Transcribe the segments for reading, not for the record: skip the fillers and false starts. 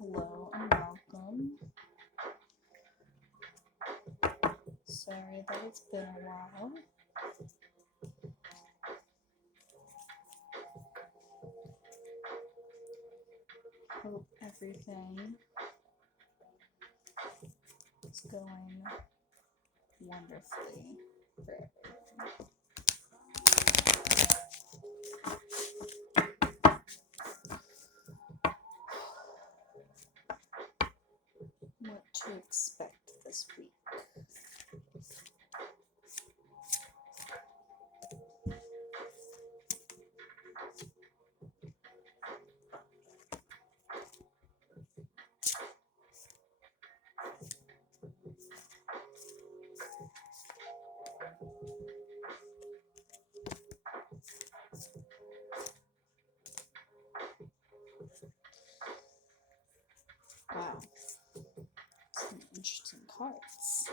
Hello and welcome. Sorry that it's been a while. Hope everything is going wonderfully for everyone. What to expect this week? Wow, some interesting cards.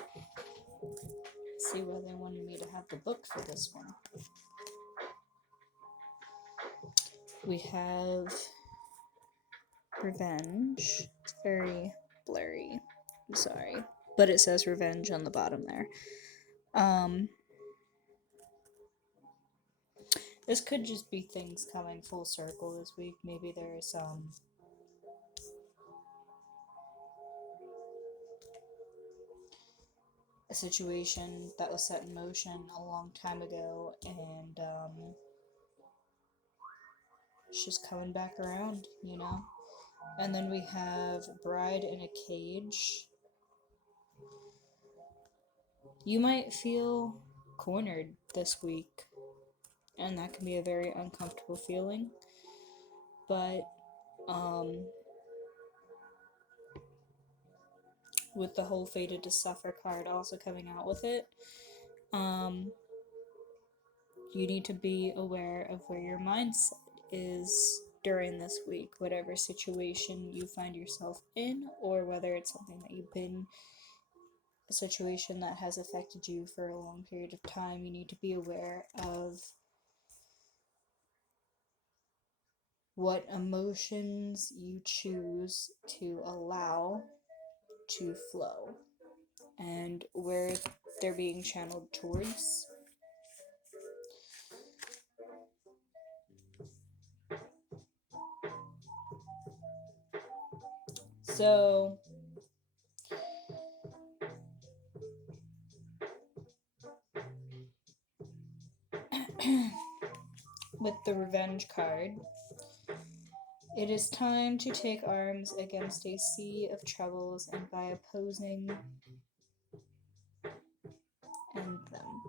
See why they wanted me to have the book for this one. We have Revenge. It's very blurry. I'm sorry. But it says Revenge on the bottom there. This could just be things coming full circle this week. Maybe there's a situation that was set in motion a long time ago, and it's just coming back around, you know? And then we have Bride in a Cage. You might feel cornered this week, and that can be a very uncomfortable feeling. But, with the whole Fated to Suffer card also coming out with it, you need to be aware of where your mindset is during this week, whatever situation you find yourself in, or whether it's something that you've been a situation that has affected you for a long period of time. You need to be aware of what emotions you choose to allow to flow and where they're being channeled towards. So with the Revenge card, it is time to take arms against a sea of troubles, and by opposing, end them.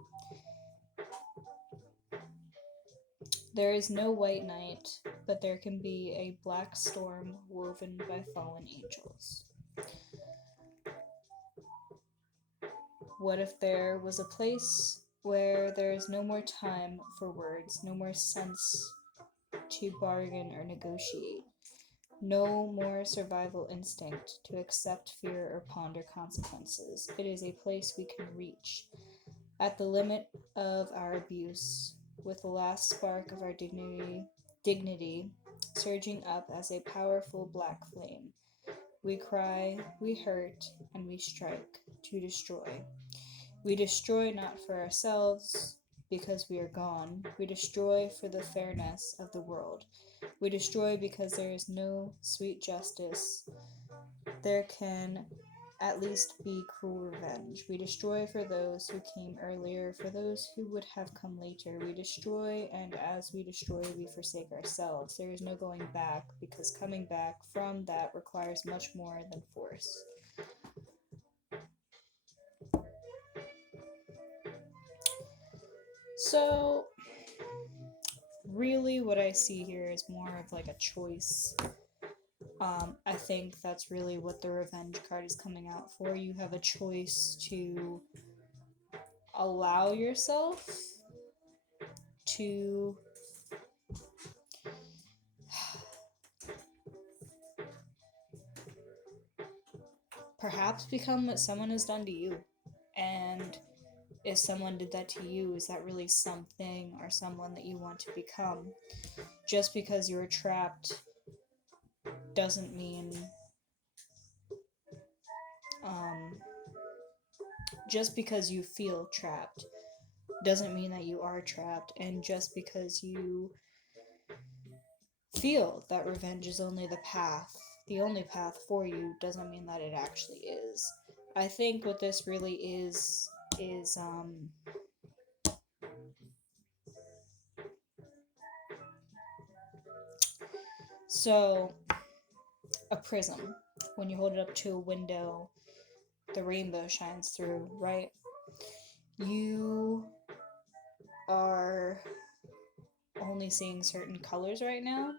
There is no white knight, but there can be a black storm woven by fallen angels. What if there was a place where there is no more time for words, no more sense to bargain or negotiate, no more survival instinct to accept fear or ponder consequences? It is a place we can reach at the limit of our abuse, with the last spark of our dignity surging up as a powerful black flame. We cry, we hurt, and we strike to destroy. We destroy not for ourselves, because we are gone. We destroy for the fairness of the world. We destroy because there is no sweet justice. There can at least be cruel revenge. We destroy for those who came earlier, for those who would have come later. We destroy, and as we destroy, we forsake ourselves. There is no going back, because coming back from that requires much more than force. So, really what I see here is more of like a choice. I think that's really what the Revenge card is coming out for. You have a choice to allow yourself to perhaps become what someone has done to you. And if someone did that to you, is that really something or someone that you want to become? Just because you were trapped doesn't mean Just because you feel trapped doesn't mean that you are trapped, and just because you feel that revenge is only the only path for you, doesn't mean that it actually is. I think what this really is so a prism. When you hold it up to a window, the rainbow shines through, right? You are only seeing certain colors right now,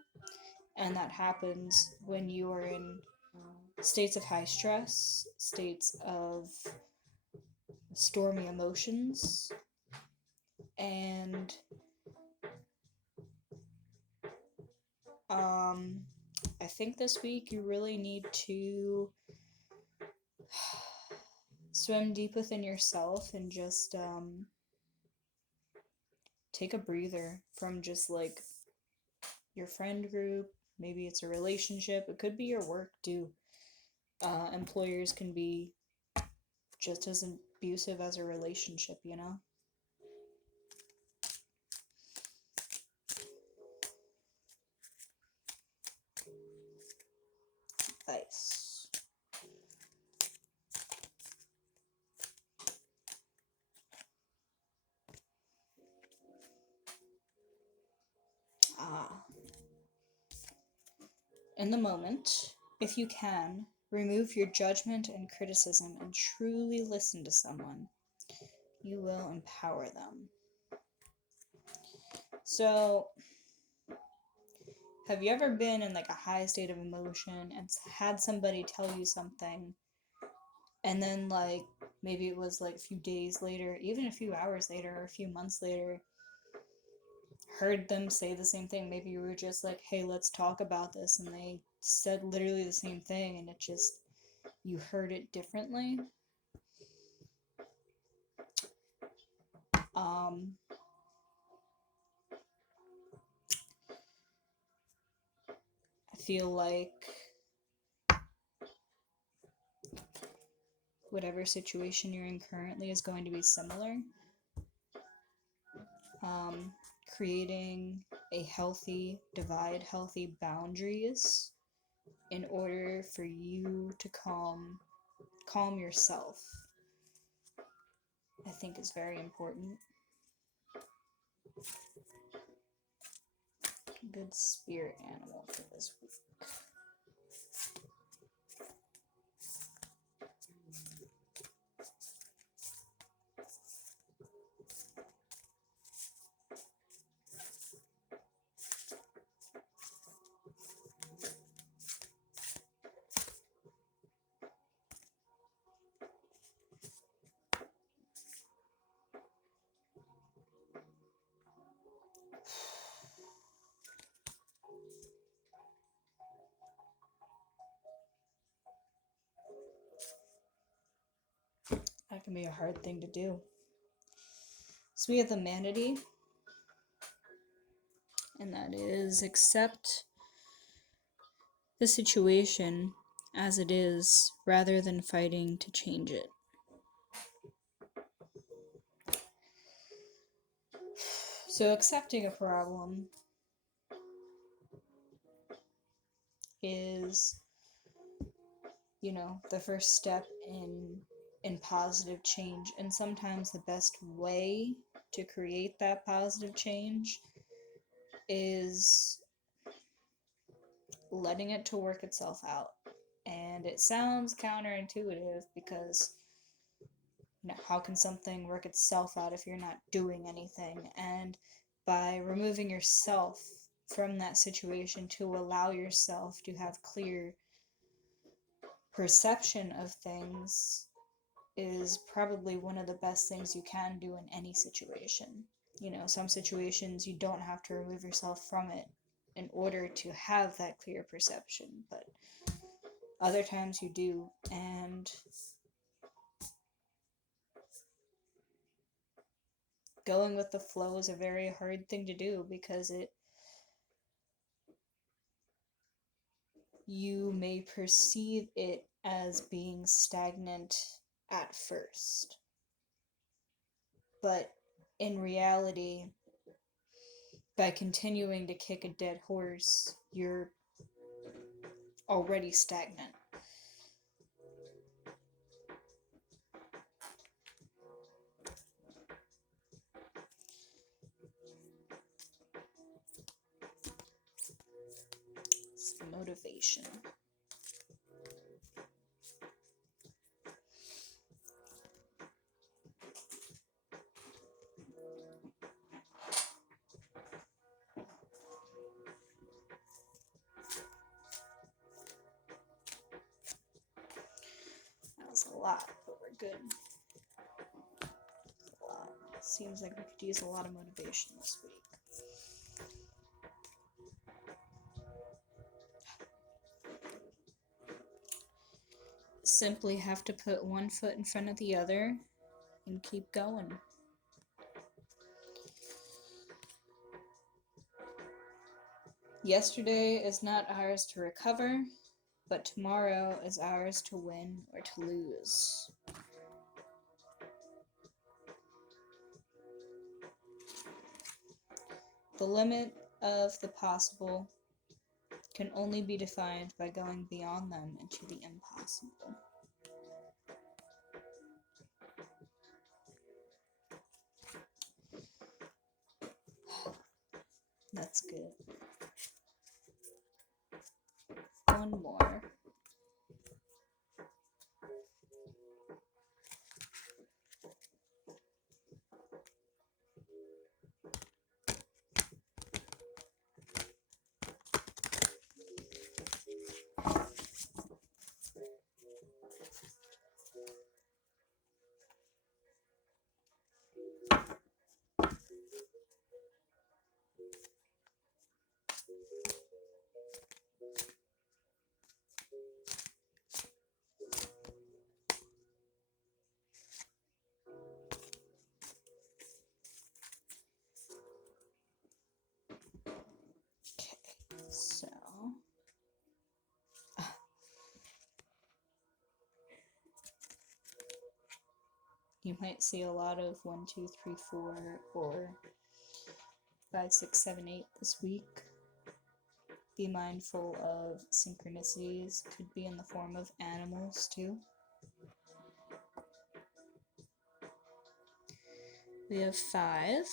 and that happens when you are in states of high stress, states of stormy emotions, and I think this week you really need to swim deep within yourself and just take a breather from just like your friend group. Maybe it's a relationship. It could be your work too. Employers can be just as abusive as a relationship, you know? Nice. Ah. In the moment, if you can, remove your judgment and criticism and truly listen to someone. You will empower them. So, have you ever been in like a high state of emotion and had somebody tell you something, and then like maybe it was like a few days later, even a few hours later, or a few months later, heard them say the same thing? Maybe you were just like, hey, let's talk about this, and they said literally the same thing, and it just, you heard it differently. Um, I feel like whatever situation you're in currently is going to be similar. Um, Creating a healthy divide, healthy boundaries in order for you to calm yourself, I think is very important. Good spirit animal for this week. That can be a hard thing to do. So we have the manatee, and that is accept the situation as it is rather than fighting to change it. So accepting a problem is, the first step in positive change, and sometimes the best way to create that positive change is letting it to work itself out. And it sounds counterintuitive because how can something work itself out if you're not doing anything? And by removing yourself from that situation to allow yourself to have clear perception of things is probably one of the best things you can do in any situation. Some situations you don't have to remove yourself from it in order to have that clear perception, but other times you do. And going with the flow is a very hard thing to do because you may perceive it as being stagnant at first. But in reality, by continuing to kick a dead horse, you're already stagnant. It's motivation. That was a lot, but we're good. A lot. Seems like we could use a lot of motivation this week. Simply have to put one foot in front of the other and keep going. Yesterday is not ours to recover, but tomorrow is ours to win or to lose. The limit of the possible can only be defined by going beyond them into the impossible. That's good. One more. So, you might see a lot of 1, 2, 3, 4, or 5, 6, 7, 8 this week. Be mindful of synchronicities, could be in the form of animals too. We have 5,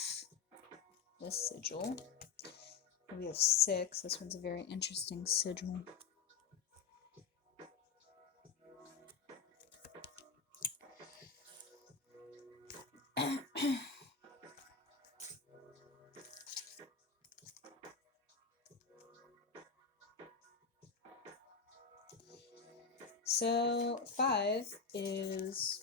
this sigil. We have 6, this one's a very interesting sigil. So 5 is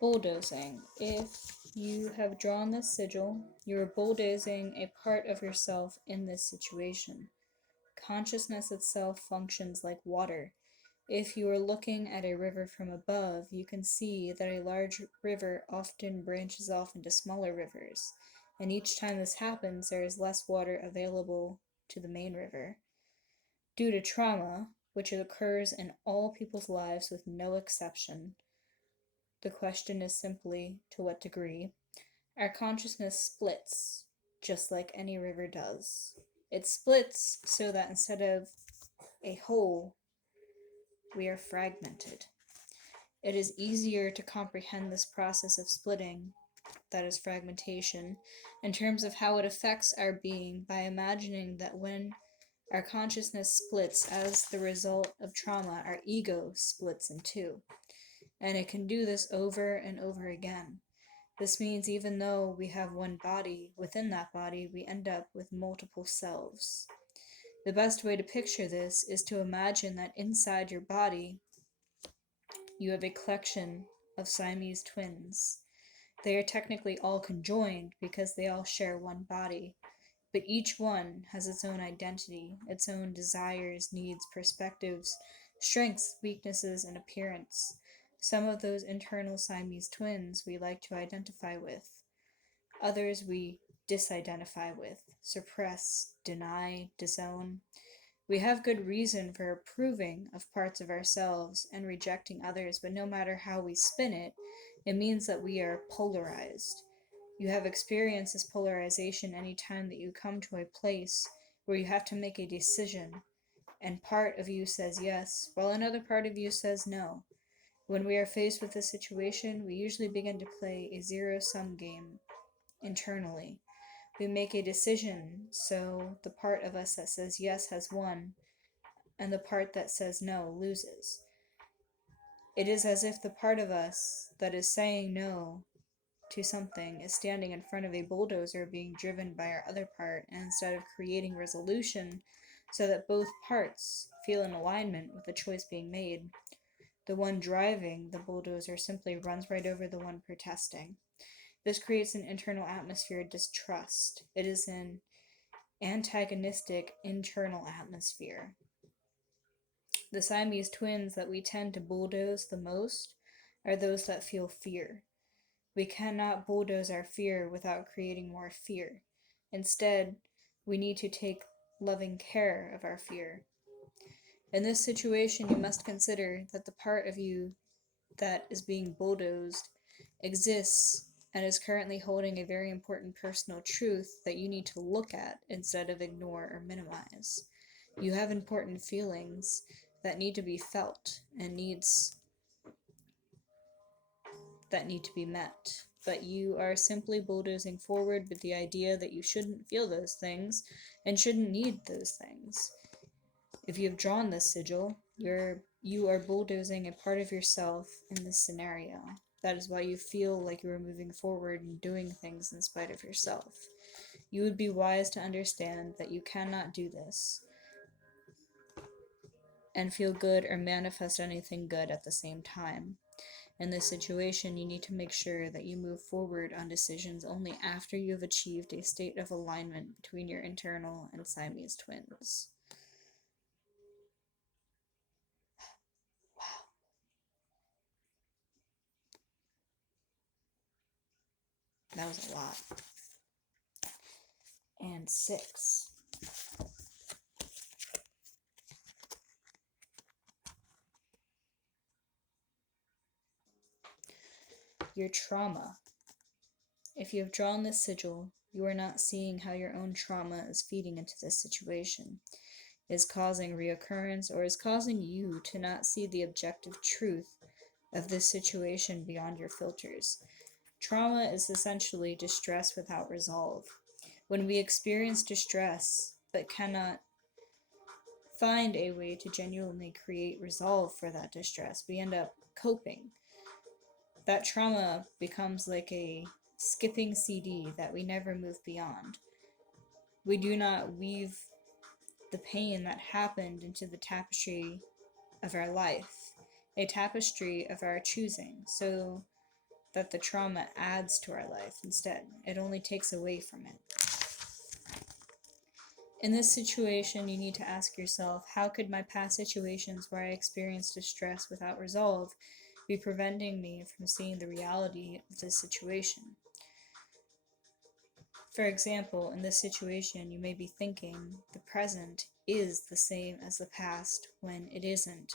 bulldozing. If you have drawn this sigil, you are bulldozing a part of yourself in this situation. Consciousness itself functions like water. If you are looking at a river from above, you can see that a large river often branches off into smaller rivers, and each time this happens, there is less water available to the main river. Due to trauma, which occurs in all people's lives with no exception, the question is simply to what degree. Our consciousness splits, just like any river does. It splits so that instead of a whole, we are fragmented. It is easier to comprehend this process of splitting, that is fragmentation, in terms of how it affects our being by imagining that when our consciousness splits as the result of trauma, our ego splits in two. And it can do this over and over again. This means even though we have one body, within that body we end up with multiple selves. The best way to picture this is to imagine that inside your body you have a collection of Siamese twins. They are technically all conjoined because they all share one body, but each one has its own identity, its own desires, needs, perspectives, strengths, weaknesses, and appearance. Some of those internal Siamese twins we like to identify with. Others we disidentify with, suppress, deny, disown. We have good reason for approving of parts of ourselves and rejecting others, but no matter how we spin it, it means that we are polarized. You have experienced this polarization any time that you come to a place where you have to make a decision, and part of you says yes, while another part of you says no. When we are faced with this situation, we usually begin to play a zero-sum game internally. We make a decision, so the part of us that says yes has won, and the part that says no loses. It is as if the part of us that is saying no to something is standing in front of a bulldozer being driven by our other part, and instead of creating resolution so that both parts feel in alignment with the choice being made, the one driving the bulldozer simply runs right over the one protesting. This creates an internal atmosphere of distrust. It is an antagonistic internal atmosphere. The Siamese twins that we tend to bulldoze the most are those that feel fear. We cannot bulldoze our fear without creating more fear. Instead, we need to take loving care of our fear. In this situation, you must consider that the part of you that is being bulldozed exists and is currently holding a very important personal truth that you need to look at instead of ignore or minimize. You have important feelings that need to be felt and needs that need to be met, but you are simply bulldozing forward with the idea that you shouldn't feel those things and shouldn't need those things. If you have drawn this sigil, you are bulldozing a part of yourself in this scenario. That is why you feel like you are moving forward and doing things in spite of yourself. You would be wise to understand that you cannot do this and feel good or manifest anything good at the same time. In this situation, you need to make sure that you move forward on decisions only after you have achieved a state of alignment between your internal and Siamese twins. Wow. That was a lot. And 6. Your trauma. If you have drawn this sigil, you are not seeing how your own trauma is feeding into this situation, is causing reoccurrence, or is causing you to not see the objective truth of this situation beyond your filters. Trauma is essentially distress without resolve. When we experience distress but cannot find a way to genuinely create resolve for that distress, we end up coping. That trauma becomes like a skipping CD that we never move beyond. We do not weave the pain that happened into the tapestry of our life, a tapestry of our choosing, so that the trauma adds to our life instead. It only takes away from it. In this situation, you need to ask yourself, how could my past situations where I experienced distress without resolve be preventing me from seeing the reality of this situation? For example, in this situation, you may be thinking the present is the same as the past when it isn't,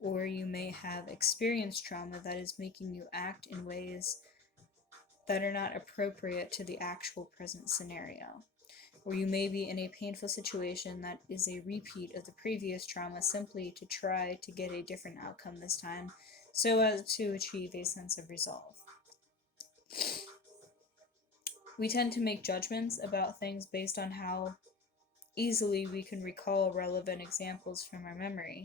or you may have experienced trauma that is making you act in ways that are not appropriate to the actual present scenario. Or you may be in a painful situation that is a repeat of the previous trauma simply to try to get a different outcome this time so as to achieve a sense of resolve. We tend to make judgments about things based on how easily we can recall relevant examples from our memory.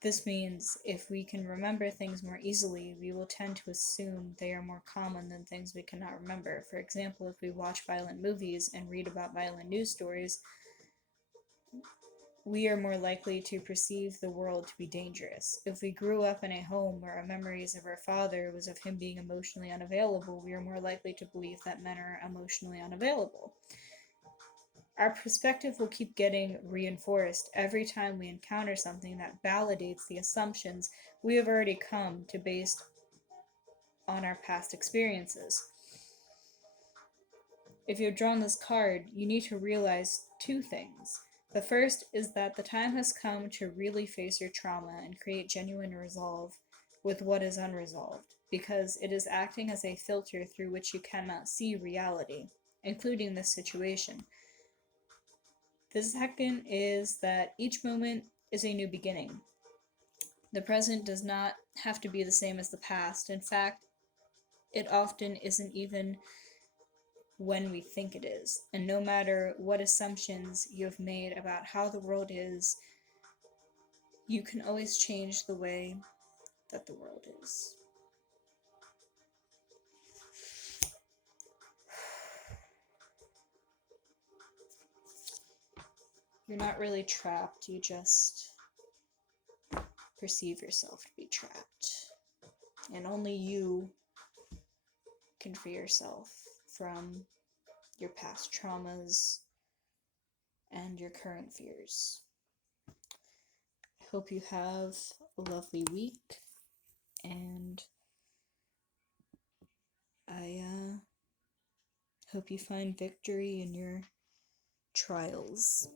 This means if we can remember things more easily, we will tend to assume they are more common than things we cannot remember. For example, if we watch violent movies and read about violent news stories, we are more likely to perceive the world to be dangerous. If we grew up in a home where our memories of our father was of him being emotionally unavailable, we are more likely to believe that men are emotionally unavailable. Our perspective will keep getting reinforced every time we encounter something that validates the assumptions we have already come to based on our past experiences. If you've drawn this card, you need to realize two things. The first is that the time has come to really face your trauma and create genuine resolve with what is unresolved, because it is acting as a filter through which you cannot see reality, including this situation. The second is that each moment is a new beginning. The present does not have to be the same as the past. In fact, it often isn't even when we think it is. And no matter what assumptions you have made about how the world is, you can always change the way that the world is. You're not really trapped, you just perceive yourself to be trapped. And only you can free yourself from your past traumas and your current fears. I hope you have a lovely week, and I hope you find victory in your trials.